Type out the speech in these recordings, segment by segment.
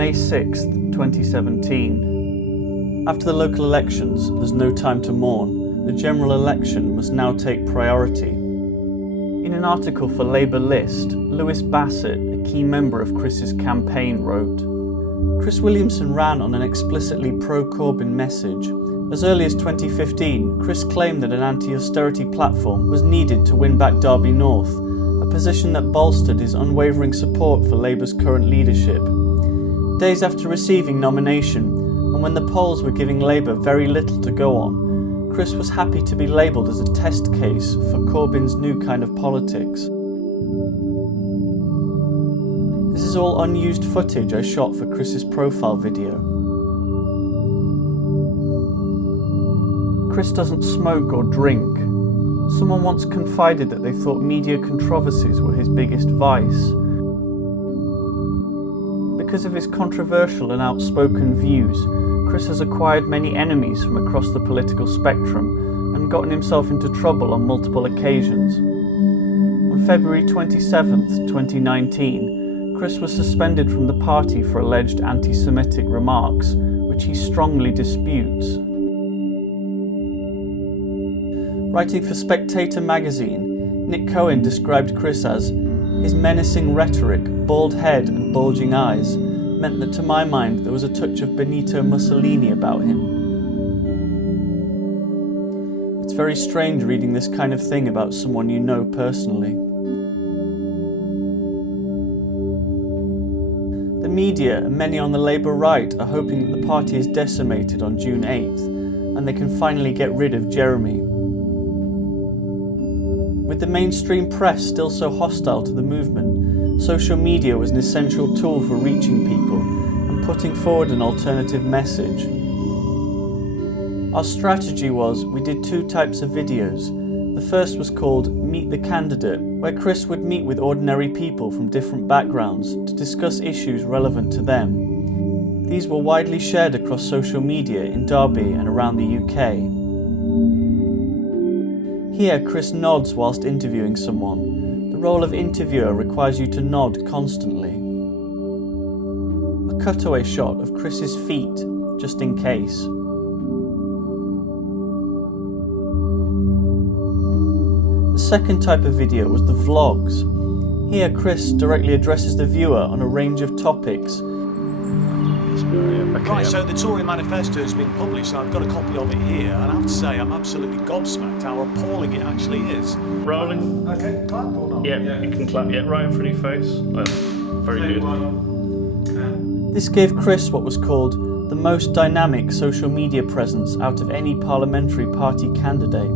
May 6th, 2017. After the local elections, there's no time to mourn. The general election must now take priority. In an article for Labour List, Lewis Bassett, a key member of Chris's campaign, wrote, "Chris Williamson ran on an explicitly pro-Corbyn message. As early as 2015, Chris claimed that an anti-austerity platform was needed to win back Derby North, a position that bolstered his unwavering support for Labour's current leadership. Days after receiving nomination, and when the polls were giving Labour very little to go on, Chris was happy to be labelled as a test case for Corbyn's new kind of politics." This is all unused footage I shot for Chris's profile video. Chris doesn't smoke or drink. Someone once confided that they thought media controversies were his biggest vice. Because of his controversial and outspoken views, Chris has acquired many enemies from across the political spectrum and gotten himself into trouble on multiple occasions. On February 27, 2019, Chris was suspended from the party for alleged anti-Semitic remarks, which he strongly disputes. Writing for Spectator magazine, Nick Cohen described Chris as, "His menacing rhetoric, bald head and bulging eyes meant that to my mind there was a touch of Benito Mussolini about him." It's very strange reading this kind of thing about someone you know personally. The media and many on the Labour right are hoping that the party is decimated on June 8th and they can finally get rid of Jeremy. With the mainstream press still so hostile to the movement, social media was an essential tool for reaching people and putting forward an alternative message. Our strategy was we did two types of videos. The first was called Meet the Candidate, where Chris would meet with ordinary people from different backgrounds to discuss issues relevant to them. These were widely shared across social media in Derby and around the UK. Here, Chris nods whilst interviewing someone. The role of interviewer requires you to nod constantly. A cutaway shot of Chris's feet, just in case. The second type of video was the vlogs. Here, Chris directly addresses the viewer on a range of topics. Right, so the Tory manifesto has been published, and I've got a copy of it here, and I have to say I'm absolutely gobsmacked how appalling it actually is. Rolling. Okay, clap or not? Yeah, you can clap. Yeah, right in front of your face. Well, very good. This gave Chris what was called the most dynamic social media presence out of any parliamentary party candidate.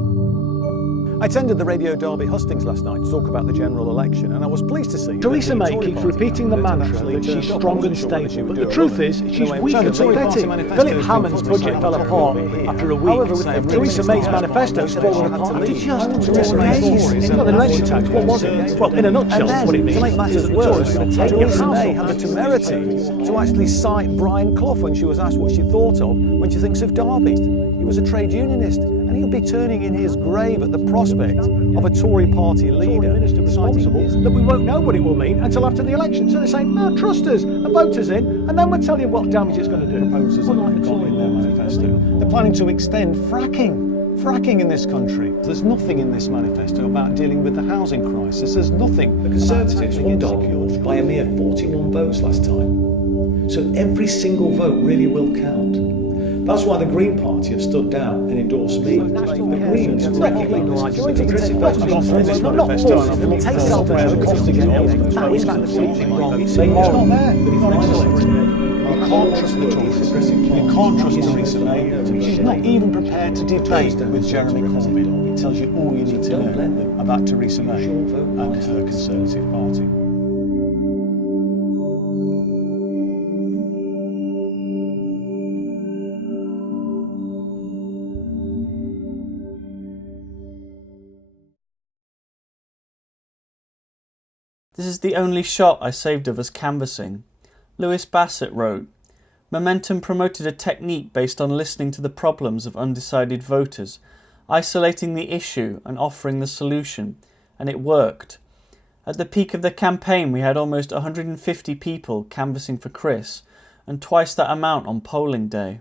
I attended the Radio Derby hustings last night to talk about the general election, and I was pleased to see Theresa May keeps repeating the mantra that she's strong and stable, but the truth is she's weak and pathetic. Philip Hammond's budget fell apart after a week. Theresa May's manifesto's fallen apart. Theresa May's not an election tax. What was it? Well, in a nutshell, what it means to make matters worse, Theresa May had the temerity to actually cite Brian Clough when she was asked what she thought of when she thinks of Derby. He was a trade unionist, and he'll be turning in his grave at the prospect of a Tory party leader responsible that we won't know what it will mean until after the election. So they're saying, no, trust us, and vote us in, and then we'll tell you what damage it's going to do. Proposers in their manifesto. They're planning to extend fracking in this country. There's nothing in this manifesto about dealing with the housing crisis. There's nothing. The Conservatives won Derby by a mere 41 votes last time. So every single vote really will count. That's why the Green Party have stood down and endorsed me. The Greens recognise the progressive vote. It's not manifesto. It takes self-interest to get out. That is completely wrong. It's not there. You can't trust the Tories. You can't trust Theresa May. She's not even prepared to debate with Jeremy Corbyn. It tells you all you need to know about Theresa May and her Conservative Party. This is the only shot I saved of us canvassing. Lewis Bassett wrote, "Momentum promoted a technique based on listening to the problems of undecided voters, isolating the issue and offering the solution, and it worked. At the peak of the campaign we had almost 150 people canvassing for Chris, and twice that amount on polling day.